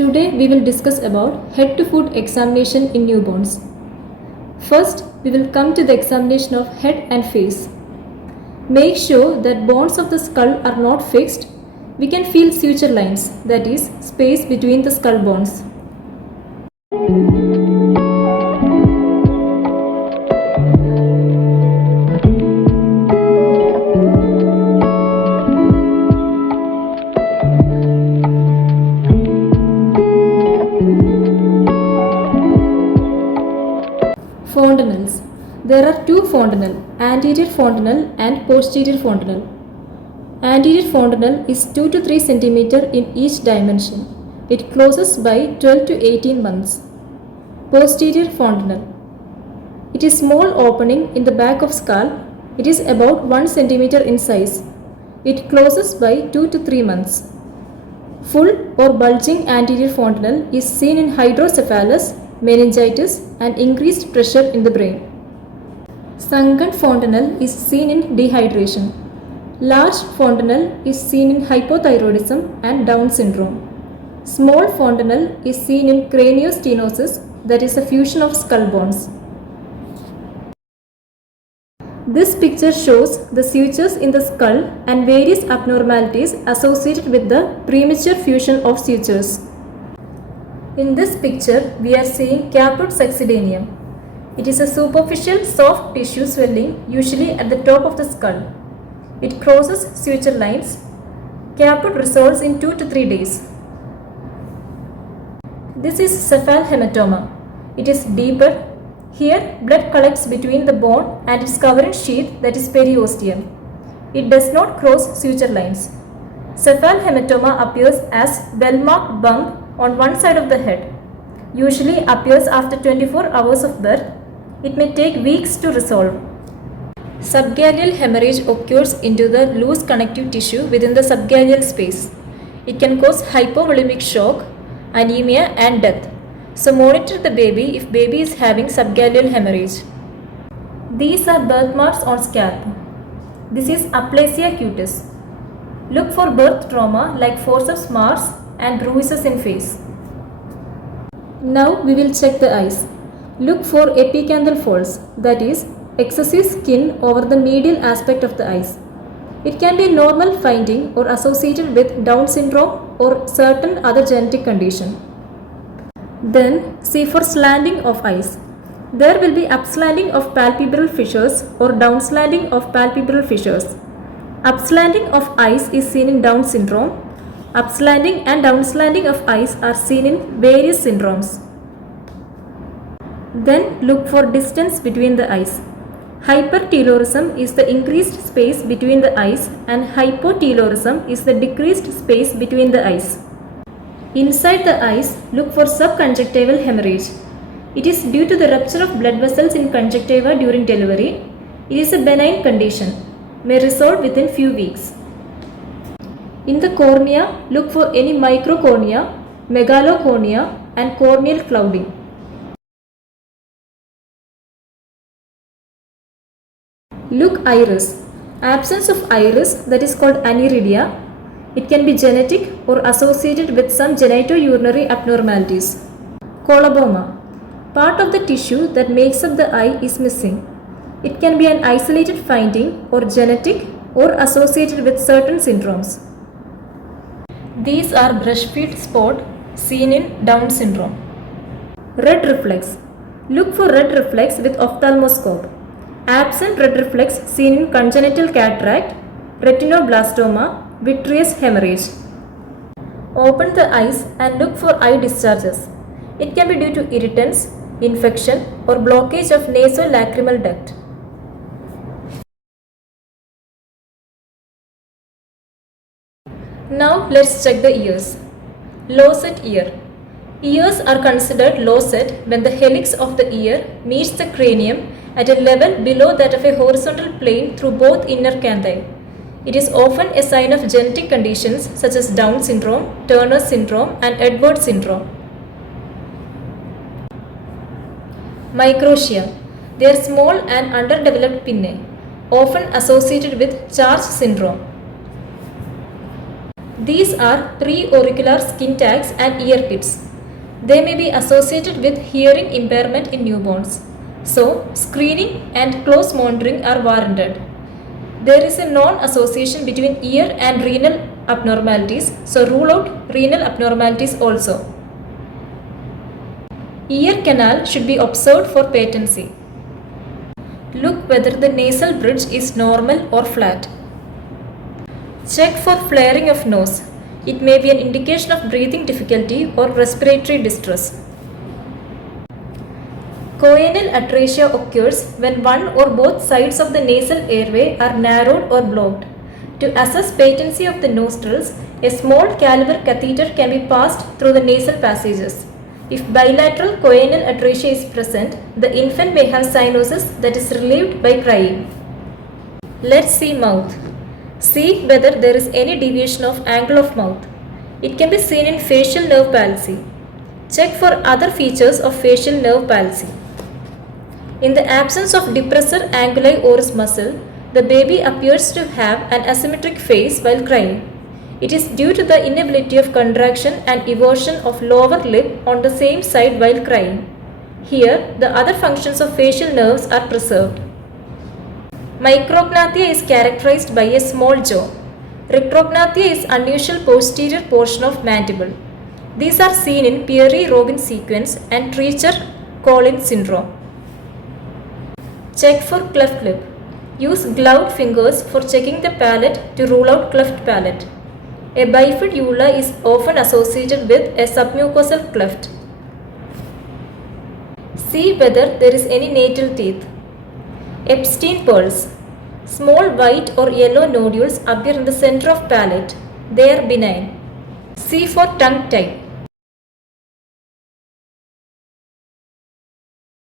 Today we will discuss about head to foot examination in newborns. First, we will come to the examination of head and face. Make sure that bones of the skull are not fixed. We can feel suture lines, that is, space between the skull bones. Fontanelles. There are two fontanelles, anterior fontanelle and posterior fontanelle. Anterior fontanelle is 2 to 3 cm in each dimension. It closes by 12 to 18 months. Posterior fontanelle. It is small opening in the back of skull. It is about 1 cm in size. It closes by 2 to 3 months. Full or bulging anterior fontanelle is seen in hydrocephalus, meningitis and increased pressure in the brain. Sunken fontanelle is seen in dehydration. Large fontanelle is seen in hypothyroidism and Down syndrome. Small fontanelle is seen in craniostenosis, that is a fusion of skull bones. This picture shows the sutures in the skull and various abnormalities associated with the premature fusion of sutures. In this picture, we are seeing caput succedaneum. It is a superficial soft tissue swelling usually at the top of the skull. It crosses suture lines. Caput resolves in 2 to 3 days. This is cephalhematoma. It is deeper. Here, blood collects between the bone and its covering sheath, that is periosteum. It does not cross suture lines. Cephalhematoma appears as well-marked bump on one side of the head. Usually appears after 24 hours of birth. It may take weeks to resolve. Subgaleal hemorrhage occurs into the loose connective tissue within the subgaleal space. It can cause hypovolemic shock, anemia and death. So monitor the baby if baby is having subgaleal hemorrhage. These are birthmarks on scalp. This is aplasia cutis. Look for birth trauma like forceps marks and bruises in face. Now we will check the eyes. Look for epicanthal folds, that is, excessive skin over the medial aspect of the eyes. It can be a normal finding or associated with Down syndrome or certain other genetic condition. Then see for slanting of eyes. There will be upslanting of palpebral fissures or downslanting of palpebral fissures. Upslanting of eyes is seen in Down syndrome. Upslanting and downslanting of eyes are seen in various syndromes. Then look for distance between the eyes. Hypertelorism is the increased space between the eyes and hypotelorism is the decreased space between the eyes. Inside the eyes, look for subconjunctival hemorrhage. It is due to the rupture of blood vessels in conjunctiva during delivery. It is a benign condition, may resolve within few weeks. In the cornea, look for any microcornea, megalocornea and corneal clouding. Look iris. Absence of iris, that is called aniridia. It can be genetic or associated with some genitourinary abnormalities. Coloboma. Part of the tissue that makes up the eye is missing. It can be an isolated finding or genetic or associated with certain syndromes. These are brush feet spot seen in Down syndrome. Red reflex. Look for red reflex with ophthalmoscope. Absent red reflex seen in congenital cataract, retinoblastoma, vitreous hemorrhage. Open the eyes and look for eye discharges. It can be due to irritants, infection or blockage of nasolacrimal duct. Now let's check the ears. Low set ear. Ears are considered low set when the helix of the ear meets the cranium at a level below that of a horizontal plane through both inner canthi. It is often a sign of genetic conditions such as Down syndrome, Turner syndrome and Edwards syndrome. Microtia. They are small and underdeveloped pinnae, often associated with Charge syndrome. These are preauricular skin tags and ear pips. They may be associated with hearing impairment in newborns. So, screening and close monitoring are warranted. There is a known association between ear and renal abnormalities, so rule out renal abnormalities also. Ear canal should be observed for patency. Look whether the nasal bridge is normal or flat. Check for flaring of nose. It may be an indication of breathing difficulty or respiratory distress. Choanal atresia occurs when one or both sides of the nasal airway are narrowed or blocked. To assess patency of the nostrils, a small caliber catheter can be passed through the nasal passages. If bilateral choanal atresia is present, the infant may have cyanosis that is relieved by crying. Let's see mouth. See whether there is any deviation of angle of mouth. It can be seen in facial nerve palsy. Check for other features of facial nerve palsy. In the absence of depressor anguli oris muscle, the baby appears to have an asymmetric face while crying. It is due to the inability of contraction and eversion of lower lip on the same side while crying. Here, the other functions of facial nerves are preserved. Micrognathia is characterized by a small jaw. Retrognathia is unusual posterior portion of mandible. These are seen in Peary-Robin sequence and Treacher-Collins syndrome. Check for cleft lip. Use gloved fingers for checking the palate to rule out cleft palate. A bifid uvula is often associated with a submucosal cleft. See whether there is any natal teeth. Epstein pearls. Small white or yellow nodules appear in the center of palate. They are benign. See for tongue tie.